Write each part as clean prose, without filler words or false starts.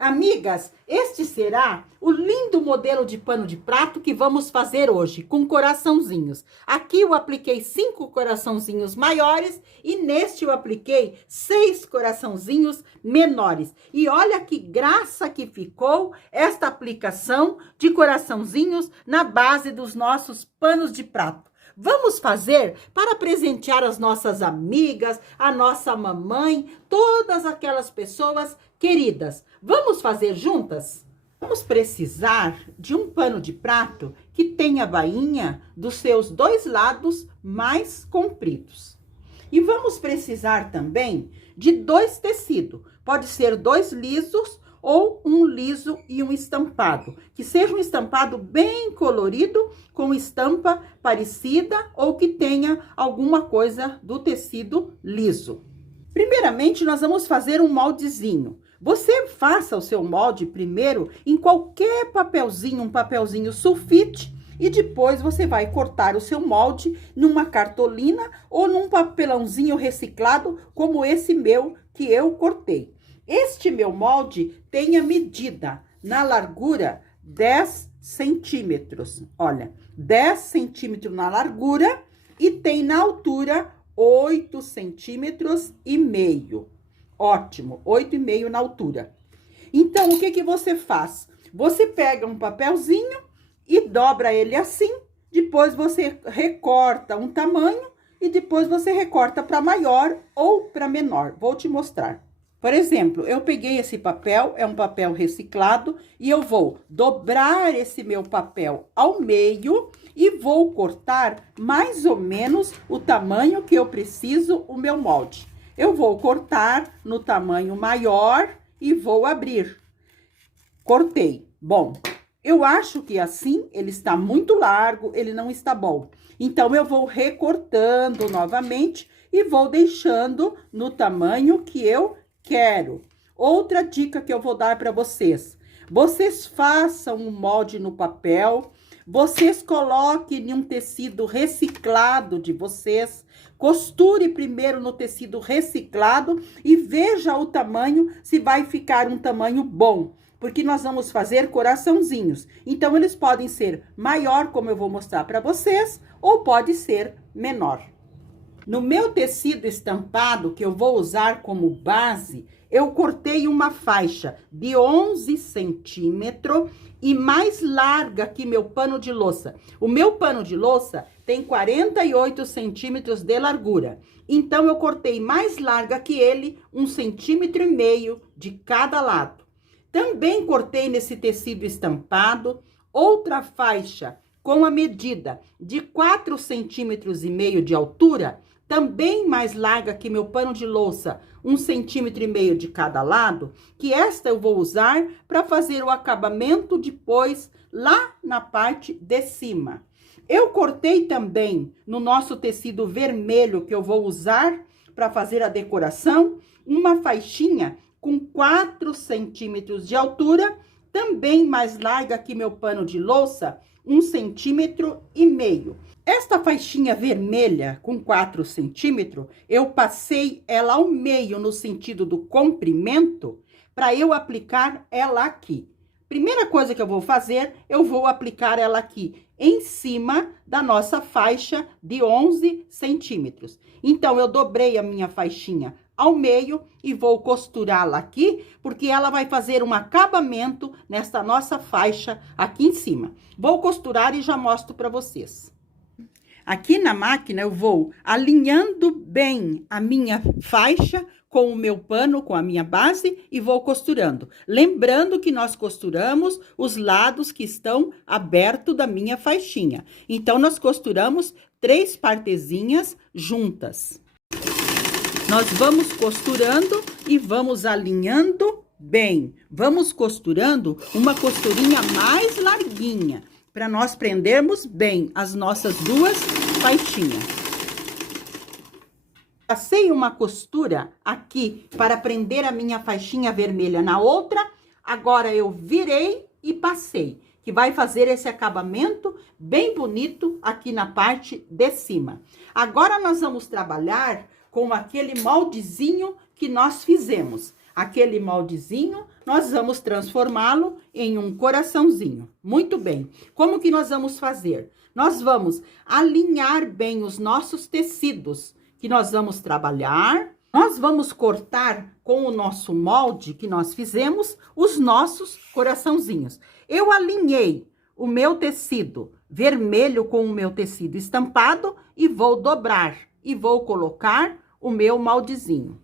Amigas, este será o lindo modelo de pano de prato que vamos fazer hoje, com coraçãozinhos. Aqui eu apliquei 5 coraçãozinhos maiores e neste eu apliquei 6 coraçãozinhos menores. E olha que graça que ficou esta aplicação de coraçãozinhos na base dos nossos panos de prato. Vamos fazer para presentear as nossas amigas, a nossa mamãe, todas aquelas pessoas queridas. Vamos fazer juntas? Vamos precisar de um pano de prato que tenha a bainha dos seus 2 lados mais compridos. E vamos precisar também de 2 tecidos. Pode ser 2 lisos ou um liso e um estampado, que seja um estampado bem colorido, com estampa parecida ou que tenha alguma coisa do tecido liso. Primeiramente, nós vamos fazer um moldezinho. Você faça o seu molde primeiro em qualquer papelzinho, um papelzinho sulfite, e depois você vai cortar o seu molde numa cartolina ou num papelãozinho reciclado, como esse meu que eu cortei. Este meu molde tem a medida na largura 10 centímetros. Olha, 10 centímetros na largura e tem na altura 8 centímetros e meio. Ótimo, 8,5 na altura. Então, o que que você faz? Você pega um papelzinho e dobra ele assim, depois você recorta um tamanho e depois você recorta para maior ou para menor. Vou te mostrar. Por exemplo, eu peguei esse papel, é um papel reciclado, e eu vou dobrar esse meu papel ao meio e vou cortar mais ou menos o tamanho que eu preciso o meu molde. Eu vou cortar no tamanho maior e vou abrir. Cortei. Bom, eu acho que assim ele está muito largo, ele não está bom. Então, eu vou recortando novamente e vou deixando no tamanho que eu quero. Outra dica que eu vou dar para vocês. Vocês façam um molde no papel, vocês coloquem em um tecido reciclado de vocês, costure primeiro no tecido reciclado e veja o tamanho, se vai ficar um tamanho bom. Porque nós vamos fazer coraçãozinhos. Então, eles podem ser maior, como eu vou mostrar para vocês, ou pode ser menor. No meu tecido estampado, que eu vou usar como base, eu cortei uma faixa de 11 centímetros e mais larga que meu pano de louça. O meu pano de louça tem 48 centímetros de largura. Então, eu cortei mais larga que ele, 1,5 centímetro de cada lado. Também cortei nesse tecido estampado outra faixa com a medida de 4,5 centímetros de altura, também mais larga que meu pano de louça, 1,5 centímetro de cada lado, que esta eu vou usar para fazer o acabamento depois lá na parte de cima. Eu cortei também no nosso tecido vermelho que eu vou usar para fazer a decoração, uma faixinha com 4 centímetros de altura, também mais larga que meu pano de louça, 1,5 centímetro. Esta faixinha vermelha com 4 centímetros, eu passei ela ao meio no sentido do comprimento para eu aplicar ela aqui. Primeira coisa que eu vou fazer, eu vou aplicar ela aqui em cima da nossa faixa de 11 centímetros. Então, eu dobrei a minha faixinha ao meio e vou costurá-la aqui, porque ela vai fazer um acabamento nesta nossa faixa aqui em cima. Vou costurar e já mostro para vocês. Aqui na máquina eu vou alinhando bem a minha faixa com o meu pano, com a minha base e vou costurando. Lembrando que nós costuramos os lados que estão abertos da minha faixinha. Então, nós costuramos 3 partezinhas juntas. Nós vamos costurando e vamos alinhando bem. Vamos costurando uma costurinha mais larguinha, para nós prendermos bem as nossas 2 faixinhas. Passei uma costura aqui para prender a minha faixinha vermelha na outra. Agora, eu virei e passei, que vai fazer esse acabamento bem bonito aqui na parte de cima. Agora, nós vamos trabalhar com aquele moldezinho que nós fizemos. Aquele moldezinho, nós vamos transformá-lo em um coraçãozinho. Muito bem. Como que nós vamos fazer? Nós vamos alinhar bem os nossos tecidos que nós vamos trabalhar. Nós vamos cortar com o nosso molde que nós fizemos os nossos coraçãozinhos. Eu alinhei o meu tecido vermelho com o meu tecido estampado e vou dobrar e vou colocar o meu moldezinho.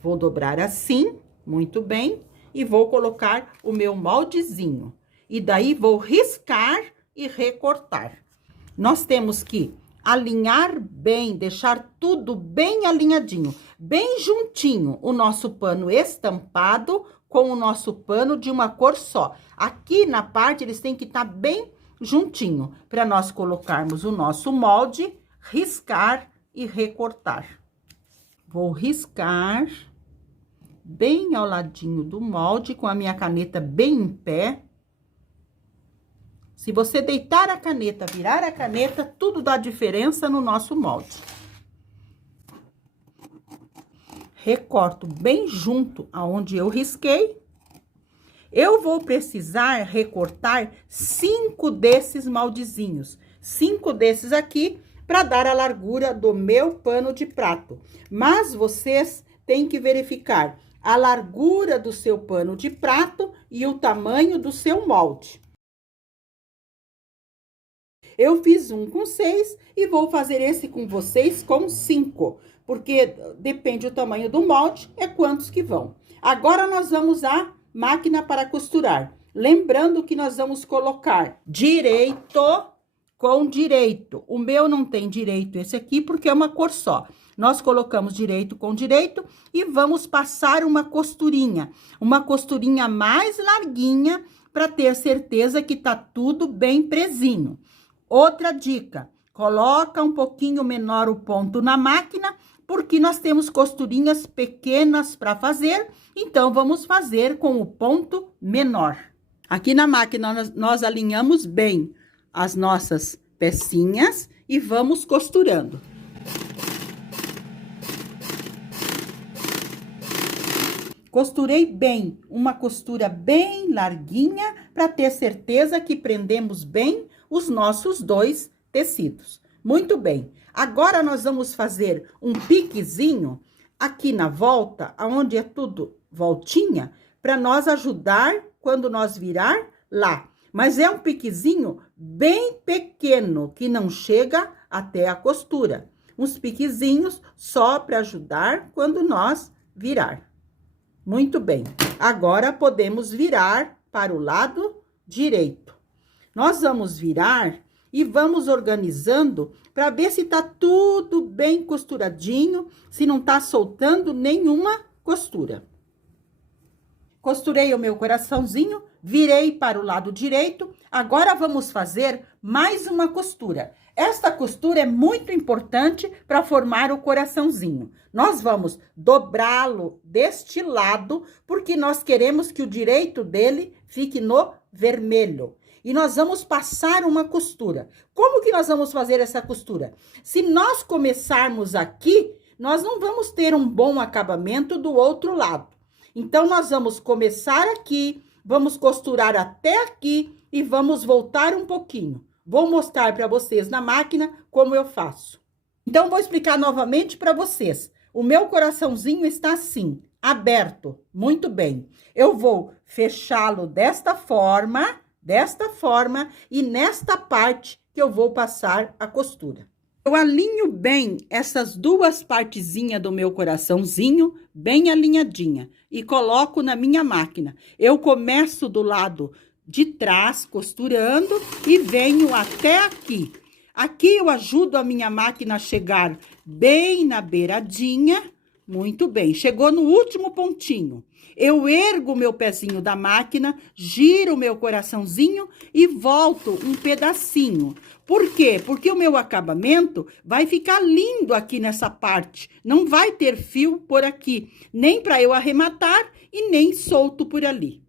Vou dobrar assim, muito bem, e vou colocar o meu moldezinho. E daí vou riscar e recortar. Nós temos que alinhar bem, deixar tudo bem alinhadinho, bem juntinho, o nosso pano estampado com o nosso pano de uma cor só. Aqui na parte, eles têm que estar bem juntinho, para nós colocarmos o nosso molde, riscar e recortar. Vou riscar bem ao ladinho do molde, com a minha caneta bem em pé. Se você deitar a caneta, virar a caneta, tudo dá diferença no nosso molde. Recorto bem junto aonde eu risquei. Eu vou precisar recortar 5 desses moldezinhos. 5 desses aqui, para dar a largura do meu pano de prato. Mas vocês têm que verificar a largura do seu pano de prato e o tamanho do seu molde. Eu fiz um com 6 e vou fazer esse com vocês com 5, porque depende do tamanho do molde, é quantos que vão. Agora, nós vamos à máquina para costurar. Lembrando que nós vamos colocar direito com direito. O meu não tem direito esse aqui, porque é uma cor só. Nós colocamos direito com direito e vamos passar uma costurinha mais larguinha, para ter certeza que tá tudo bem presinho. Outra dica, coloca um pouquinho menor o ponto na máquina, porque nós temos costurinhas pequenas para fazer, então vamos fazer com o ponto menor. Aqui na máquina nós alinhamos bem as nossas pecinhas e vamos costurando. Costurei bem, uma costura bem larguinha, para ter certeza que prendemos bem os nossos 2 tecidos. Muito bem. Agora, nós vamos fazer um piquezinho aqui na volta, aonde é tudo voltinha, para nós ajudar quando nós virar lá. Mas é um piquezinho bem pequeno, que não chega até a costura. Uns piquezinhos só para ajudar quando nós virar. Muito bem. Agora, podemos virar para o lado direito. Nós vamos virar e vamos organizando para ver se tá tudo bem costuradinho, se não tá soltando nenhuma costura. Costurei o meu coraçãozinho, virei para o lado direito. Agora, vamos fazer mais uma costura. Esta costura é muito importante para formar o coraçãozinho. Nós vamos dobrá-lo deste lado, porque nós queremos que o direito dele fique no vermelho. E nós vamos passar uma costura. Como que nós vamos fazer essa costura? Se nós começarmos aqui, nós não vamos ter um bom acabamento do outro lado. Então, nós vamos começar aqui, vamos costurar até aqui e vamos voltar um pouquinho. Vou mostrar para vocês na máquina como eu faço. Então, vou explicar novamente para vocês. O meu coraçãozinho está assim, aberto. Muito bem. Eu vou fechá-lo desta forma, e nesta parte que eu vou passar a costura. Eu alinho bem essas 2 partezinhas do meu coraçãozinho, bem alinhadinha, e coloco na minha máquina. Eu começo do lado de trás, costurando, e venho até aqui. Aqui eu ajudo a minha máquina a chegar bem na beiradinha. Muito bem, chegou no último pontinho. Eu ergo o meu pezinho da máquina, giro o meu coraçãozinho e volto um pedacinho. Por quê? Porque o meu acabamento vai ficar lindo aqui nessa parte. Não vai ter fio por aqui, nem para eu arrematar e nem solto por ali.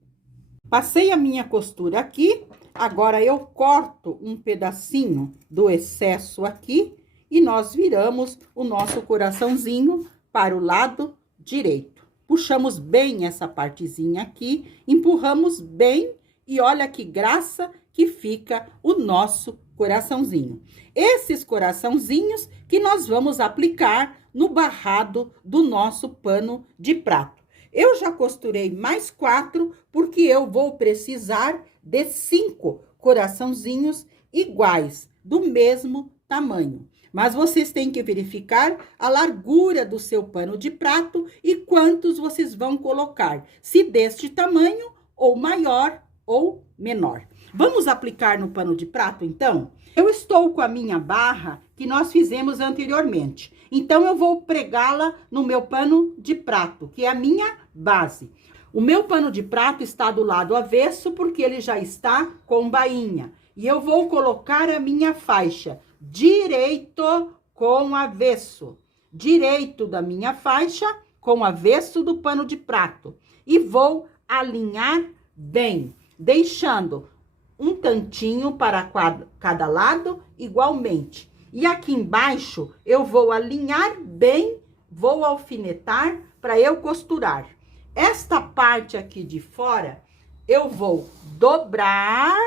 Passei a minha costura aqui, agora eu corto um pedacinho do excesso aqui e nós viramos o nosso coraçãozinho para o lado direito. puxamos bem essa partezinha aqui, empurramos bem e olha que graça que fica o nosso coraçãozinho. Esses coraçãozinhos que nós vamos aplicar no barrado do nosso pano de prato. Eu já costurei mais 4, porque eu vou precisar de 5 coraçãozinhos iguais, do mesmo tamanho. Mas vocês têm que verificar a largura do seu pano de prato e quantos vocês vão colocar, se deste tamanho ou maior ou menor. Vamos aplicar no pano de prato, então? Eu estou com a minha barra que nós fizemos anteriormente. Então, eu vou pregá-la no meu pano de prato, que é a minha base. O meu pano de prato está do lado avesso, porque ele já está com bainha. E eu vou colocar a minha faixa direito com avesso. Direito da minha faixa com avesso do pano de prato. E vou alinhar bem, deixando um tantinho para cada lado igualmente. E aqui embaixo eu vou alinhar bem, vou alfinetar para eu costurar. Esta parte aqui de fora eu vou dobrar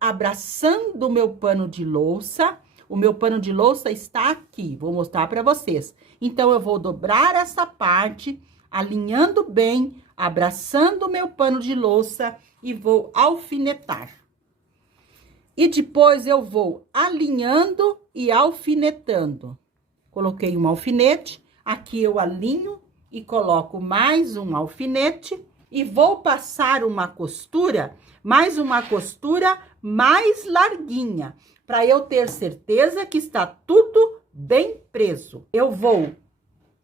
abraçando o meu pano de louça. O meu pano de louça está aqui, vou mostrar para vocês. Então, eu vou dobrar essa parte, alinhando bem, abraçando o meu pano de louça e vou alfinetar. E depois eu vou alinhando e alfinetando. Coloquei um alfinete, aqui eu alinho e coloco mais um alfinete e vou passar uma costura mais larguinha, para eu ter certeza que está tudo bem preso. Eu vou,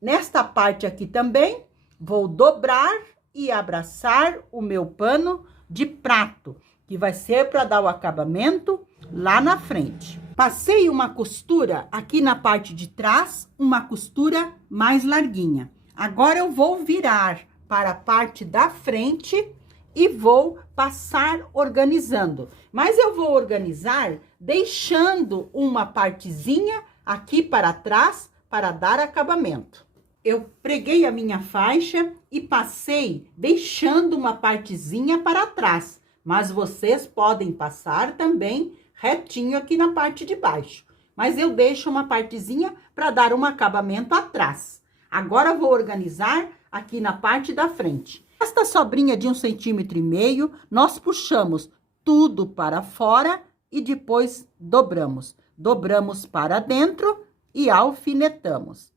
nesta parte aqui também, vou dobrar e abraçar o meu pano de prato, que vai ser para dar o acabamento lá na frente. Passei uma costura aqui na parte de trás, uma costura mais larguinha. Agora, eu vou virar para a parte da frente e vou passar organizando. Mas eu vou organizar deixando uma partezinha aqui para trás para dar acabamento. Eu preguei a minha faixa e passei deixando uma partezinha para trás. Mas vocês podem passar também retinho aqui na parte de baixo. Mas eu deixo uma partezinha para dar um acabamento atrás. Agora, vou organizar aqui na parte da frente. Esta sobrinha de 1,5 cm, nós puxamos tudo para fora e depois dobramos. Dobramos para dentro e alfinetamos.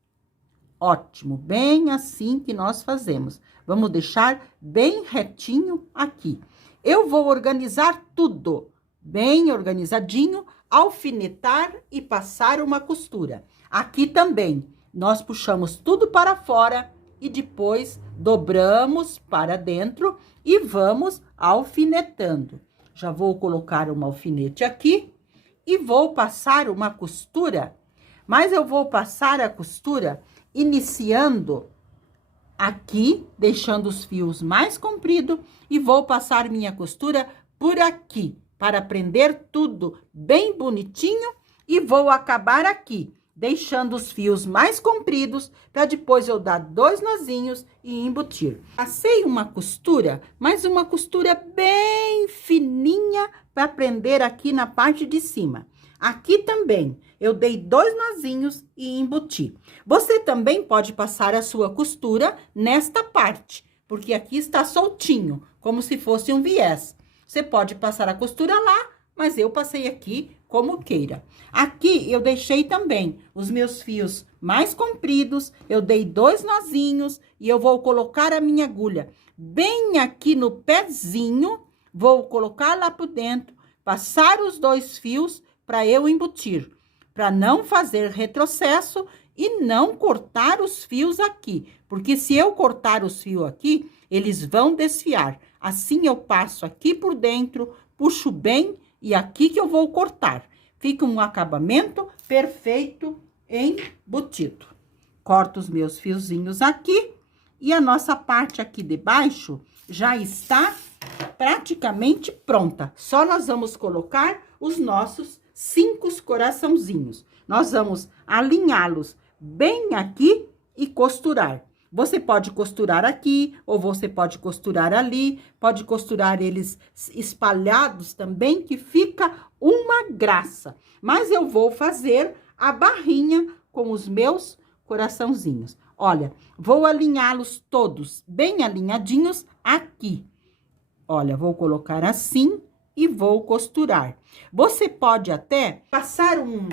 Ótimo, bem assim que nós fazemos. Vamos deixar bem retinho aqui. Eu vou organizar tudo, bem organizadinho, alfinetar e passar uma costura. Aqui também, nós puxamos tudo para fora e depois dobramos para dentro e vamos alfinetando. Já vou colocar um alfinete aqui e vou passar uma costura, mas eu vou passar a costura iniciando aqui, deixando os fios mais compridos e vou passar minha costura por aqui, para prender tudo bem bonitinho e vou acabar aqui, deixando os fios mais compridos, para depois eu dar 2 nozinhos e embutir. Passei uma costura, mas uma costura bem fininha, para prender aqui na parte de cima. Aqui também, eu dei 2 nozinhos e embuti. Você também pode passar a sua costura nesta parte, porque aqui está soltinho, como se fosse um viés. Você pode passar a costura lá, mas eu passei aqui como queira. Aqui eu deixei também os meus fios mais compridos, eu dei 2 nozinhos e eu vou colocar a minha agulha bem aqui no pezinho, vou colocar lá por dentro, passar os 2 fios para eu embutir, para não fazer retrocesso e não cortar os fios aqui, porque se eu cortar os fios aqui, eles vão desfiar. Assim eu passo aqui por dentro, puxo bem e aqui que eu vou cortar. Fica um acabamento perfeito embutido. Corto os meus fiozinhos aqui e a nossa parte aqui de baixo já está praticamente pronta. Só nós vamos colocar os nossos 5 coraçãozinhos. Nós vamos alinhá-los bem aqui e costurar. Você pode costurar aqui, ou você pode costurar ali, pode costurar eles espalhados também, que fica uma graça. Mas eu vou fazer a barrinha com os meus coraçãozinhos. Olha, vou alinhá-los todos bem alinhadinhos aqui. Olha, vou colocar assim e vou costurar. Você pode até passar um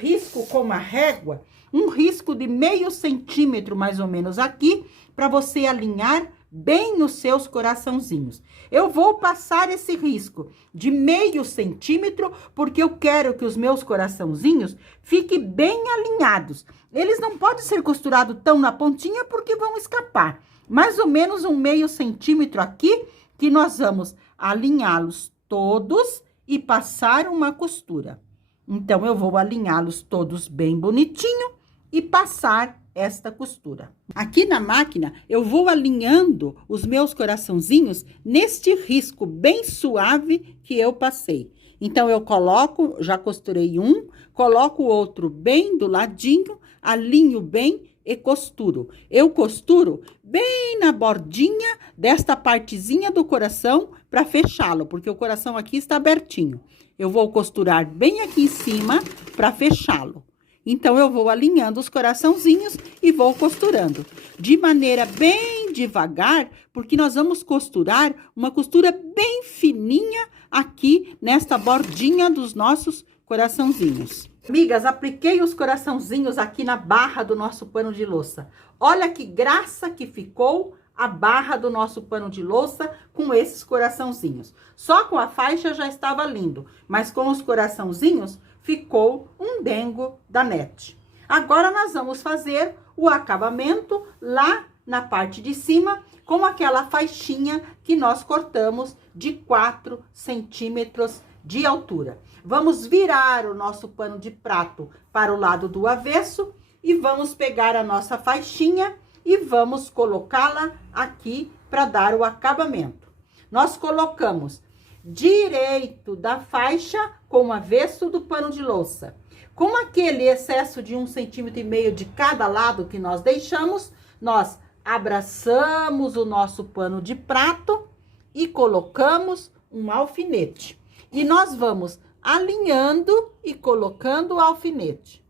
risco com uma régua, um risco de meio centímetro mais ou menos aqui, para você alinhar bem os seus coraçãozinhos. Eu vou passar esse risco de meio centímetro, porque eu quero que os meus coraçãozinhos fiquem bem alinhados. Eles não podem ser costurados tão na pontinha, porque vão escapar. Mais ou menos um meio centímetro aqui, que nós vamos alinhá-los todos e passar uma costura. Então, eu vou alinhá-los todos bem bonitinho e passar esta costura. Aqui na máquina, eu vou alinhando os meus coraçãozinhos neste risco bem suave que eu passei. Então, eu coloco, já costurei um, coloco o outro bem do ladinho, alinho bem e costuro. Eu costuro bem na bordinha desta partezinha do coração para fechá-lo, porque o coração aqui está abertinho. Eu vou costurar bem aqui em cima para fechá-lo. Então, eu vou alinhando os coraçãozinhos e vou costurando de maneira bem devagar, porque nós vamos costurar uma costura bem fininha aqui nesta bordinha dos nossos coraçãozinhos. Amigas, apliquei os coraçãozinhos aqui na barra do nosso pano de louça. Olha que graça que ficou a barra do nosso pano de louça com esses coraçãozinhos. Só com a faixa já estava lindo, mas com os coraçãozinhos ficou um dengo da NET. Agora, nós vamos fazer o acabamento lá na parte de cima, com aquela faixinha que nós cortamos de 4 centímetros de altura. Vamos virar o nosso pano de prato para o lado do avesso e vamos pegar a nossa faixinha e vamos colocá-la aqui para dar o acabamento. Nós colocamos direito da faixa com o avesso do pano de louça. Com aquele excesso de 1,5 cm de cada lado que nós deixamos, nós abraçamos o nosso pano de prato e colocamos um alfinete. E nós vamos alinhando e colocando o alfinete.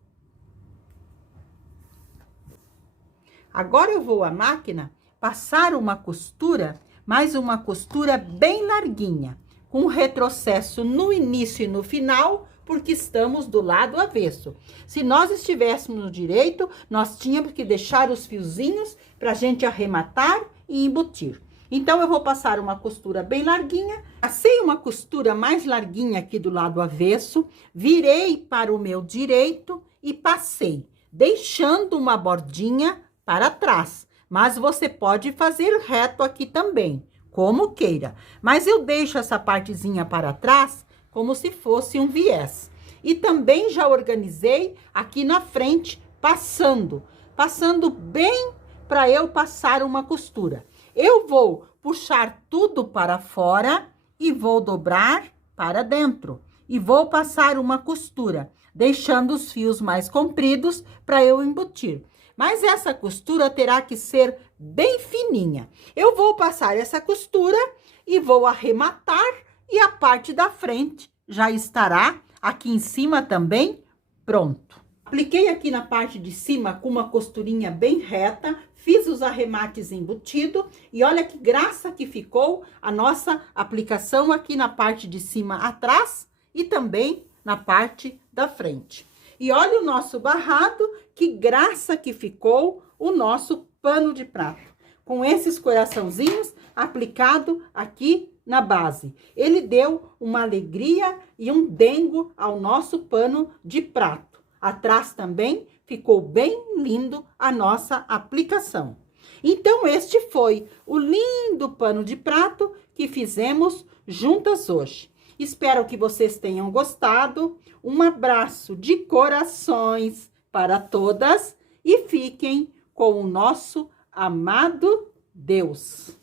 Agora eu vou à máquina passar uma costura, mas uma costura bem larguinha, com retrocesso no início e no final, porque estamos do lado avesso. Se nós estivéssemos no direito, nós tínhamos que deixar os fiozinhos para a gente arrematar e embutir. Então, eu vou passar uma costura bem larguinha, passei uma costura mais larguinha aqui do lado avesso, virei para o meu direito e passei, deixando uma bordinha para trás. Mas você pode fazer reto aqui também, como queira. Mas eu deixo essa partezinha para trás como se fosse um viés. E também já organizei aqui na frente, passando bem para eu passar uma costura. Eu vou puxar tudo para fora e vou dobrar para dentro. E vou passar uma costura, deixando os fios mais compridos para eu embutir. Mas essa costura terá que ser bem fininha. Eu vou passar essa costura e vou arrematar e a parte da frente já estará aqui em cima também pronto. Apliquei aqui na parte de cima com uma costurinha bem reta, fiz os arremates embutidos e olha que graça que ficou a nossa aplicação aqui na parte de cima atrás e também na parte da frente. E olha o nosso barrado, que graça que ficou o nosso pano de prato. Com esses coraçãozinhos aplicado aqui na base. Ele deu uma alegria e um dengo ao nosso pano de prato. Atrás também ficou bem lindo a nossa aplicação. Então, este foi o lindo pano de prato que fizemos juntas hoje. Espero que vocês tenham gostado. Um abraço de corações para todas e fiquem com o nosso amado Deus.